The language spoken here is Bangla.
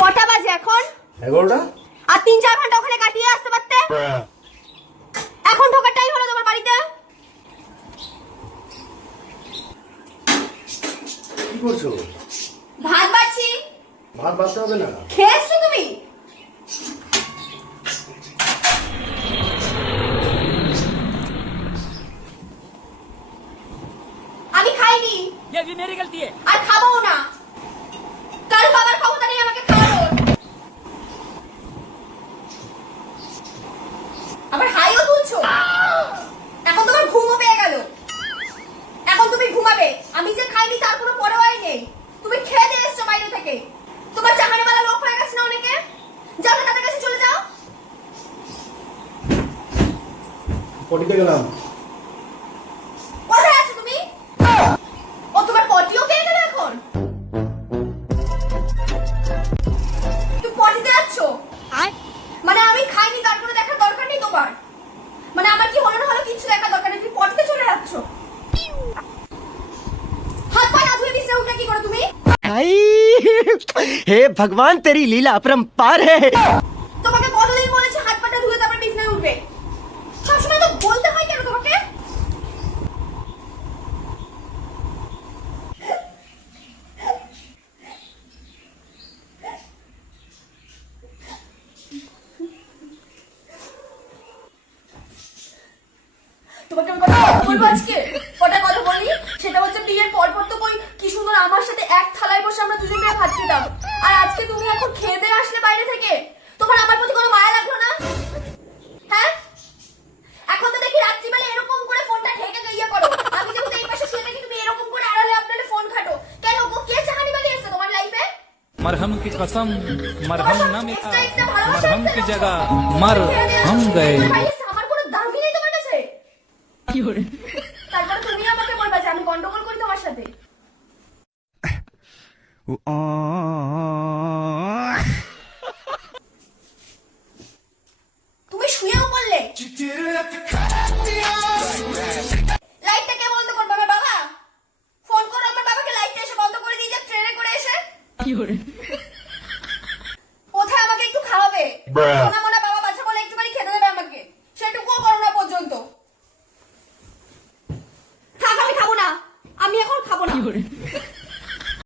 কটা বাজে এখন? 11টা। আর 3-4 ঘন্টা ওখানে কাটিয়ে আসতে পারতে। এখন ঢোকার টাইম হলো তোমার বাড়িতে। কি করছো? ভাত বাড়ছি। ভাত বাড়তে হবে না। খেয়েছো তুমি? আমি খাইনি। ये भी मेरी गलती है। আর খাবো না। কাল বাবার ক্ষমতা নেই আমাকে খাওয়ানোর। আবার হাইও তুলছো। এখন তোমার ঘুমও পেয়ে গেল। এখন তুমি ঘুমাবে। আমি যে খাইনি তার কোনো পরোয়াই নেই। তুমি খেয়ে দিয়ে এসছো বাইরে থেকে। তোমার জাহানেওয়ালা লোক হয়ে গেছে না অনেকে। যাও না, তাদের কাছে চলে যাও। পটিতে গেলাম। কোথায় আছো তুমি? ও তোমার পটিও পেয়ে গেল এখন। তুমি পটিতে আছো? মানে আমি খাইনি তার কোনো দেখার দরকার নেই তোমার। মানে আমার কি হলো না হলো কিছু দেখার দরকার নেই, তুমি পটিতে চলে যাচ্ছ। হাত পা না ধুয়ে বিছানায় উঠে কি করো তুমি? हे भगवान तेरी लीला अपरंपार है। তোমাকে কতদিন বলেছি হাত পাটা ধুয়ে তারপর বিছানায় উঠবে? সবসময় তো বলতে হয় কেন তোমাকে? তোমাকে আমি কথা বলবো আজকে। কটা কথা বলি, সেটা হচ্ছে বিয়ের পর তো কই কি সুন্দর আমার সাথে এক থালায় বসে আমরা দুজন মিলে ভাত খেতাম। আর আজকে তুমি এখন খেয়ে দিয়ে আসলে বাইরে থেকে, তোমার আমার প্রতি কোনো মায়া লাগলো না? হ্যাঁ, এখন তো দেখি রাত্রিবেলা এরকম করে ফোনটা ঢেকে ইয়ে করো। আমি যেহেতু এই পাশে শুয়ে থাকি, তুমি এরকম করে আড়ালে আপনারে ফোন ঘাটো কেন? গো কে চাহানি বালি এসে তোমার লাইফে? मरहम की कसम मरहम न मिला, मरहम की जगह मर हम गए। আমার কোনো দামই নেই তোমার কাছে। তারপরে তুমি আমাকে বলবা যে আমি গন্ডগোল করি তোমার সাথে। তুমি শুয়েও বললে লাইটটা কে বন্ধ করবে? আমার বাবা। ফোন করো আমার বাবাকে, লাইটটা এসে বন্ধ করে দিয়ে যাক ট্রেনে করে এসে। কোথায় আমাকে একটু খাওয়াবে?